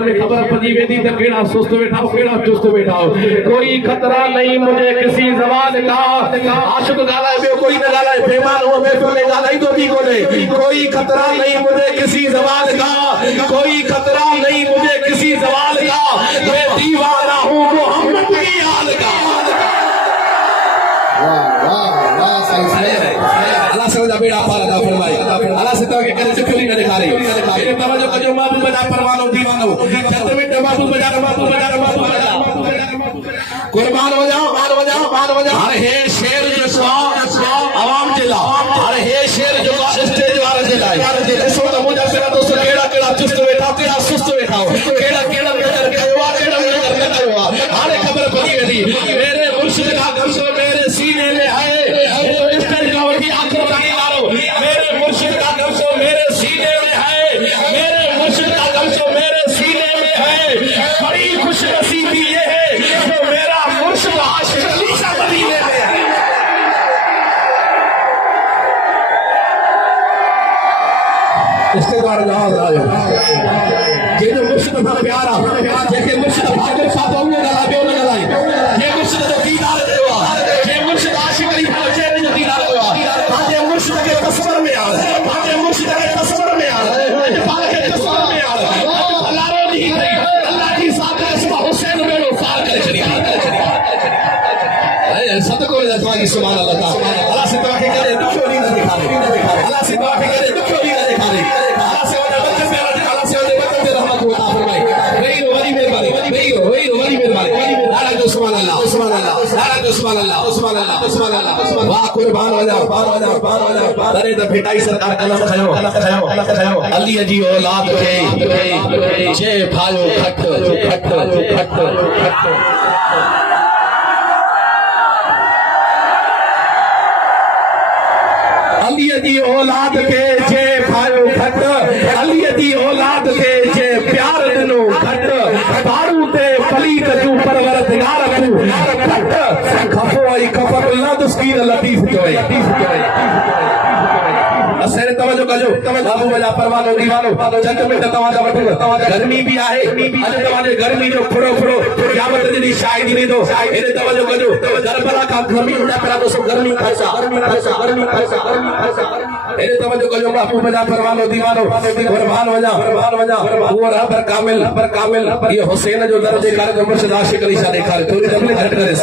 खबर पदी वेदी तो केड़ा सुस्त बैठा हो केड़ा चुस्त बैठा हो। कोई खतरा नहीं मुझे किसी जवान का, आशिक गाला है कोई न गाला है, बेईमान हो मैं तो गाला ही तो भी बोले। कोई खतरा नहीं मुझे किसी जवान का, कोई खतरा नहीं मुझे किसी जवान का, मैं दीवाना हूँ मोहम्मद की याद का। अल्लाह से वजह बेड़ा पार अदा फरमाए, अल्लाह से तो के करे चुकली न दिखा रही। मेरे तवज्जो कजो महबूब बजा परवानो दीवानो, छत में महबूब बजा कुर्बान हो जाओ, मान हो जाओ, मान हो जाओ। अरे हे शेर जो सवा आवाम जिला, अरे हे शेर जो स्टेज वाला जिला इसो तो मुझे मेरा दोस्त केड़ा केड़ा चुस्त बैठा केड़ा सुस्त बैठा हो, केड़ा केड़ा नजर करवा केड़ा नजर करवा। अरे खबर पड़ी वेदी मेरे मुर्शिद का गमसो मेरे सीने में है, स्टेज का वही आंखों का निगारो, मेरे मुर्शिद का गमसो मेरे सीने में है, मेरे मुर्शिद का गमसो मेरे सीने में है। बड़ी खुशनसीबी ये है जो मेरा मुर्शिद आशिक अली सा मदीने में है। इसके द्वारा जवाब आयो जे जो मुर्शिद था प्यारा जेके मुर्शिद भागो साथ हो गला बेओ न गलाई, जे मुर्शिद जो दीदार देवा, जे मुर्शिद आशिक अली पहुंचे जो दीदार देवा, जे मुर्शिद के तस्वर में आ, जे मुर्शिद के तस्वर में आ, पाक के तस्वर में आ, अल्लाह नहीं अल्लाह की साथ है हुसैन बेड़ो पार करे चली सदको जवानी सुभान अल्लाह ताला। अल्लाह से दुआ करे दुखो नहीं दिखा दे, अल्लाह से दुआ करे दुखो नहीं दिखा दे, अल्लाह से वजह बच्चे से अल्लाह से वजह बच्चे से रहमत अता फरमाए। वही वली मेहरबानी, वही वली मेहरबानी। नारा जो सुभान अल्लाह, सुभान अल्लाह, नारा जो सुभान अल्लाह, सुभान अल्लाह, सुभान अल्लाह। वाह कुर्बान हो जाओ, बार हो जाओ, बार हो जाओ। अरे तो भेटाई सरकार कलम खयो अली जी औलाद के जे भायो खट खट खट। अली जी औलाद के जे भायो घट, अली जी औलाद के जे प्यार दिनो घट, दारू ते पलीत जू परवरदिगार तू घट, खफो आई खफर अल्लाह तस्कीर लतीफ जोए। असरे तवज्जो कजो बाबू वजा परवानो दीवानो चंद मिनट तवाजा वठो, गर्मी भी आहे अज तवाजे गर्मी जो फुरो फुरो क़यामत जी शाहिदी ने दो एने तवज्जो कजो करबला का गर्मी उड़ा परा दोस्तों गर्मी खसा गर्मी खसा गर्मी खसा गर्मी खसा एने तवज्जो कजो बाबू वजा परवानो दीवानो कुर्बान वजा वो रबर कामिल ये हुसैन जो दर्जे कर मुर्शिद आशिक अली शाह देखा थोड़ी दम हट करे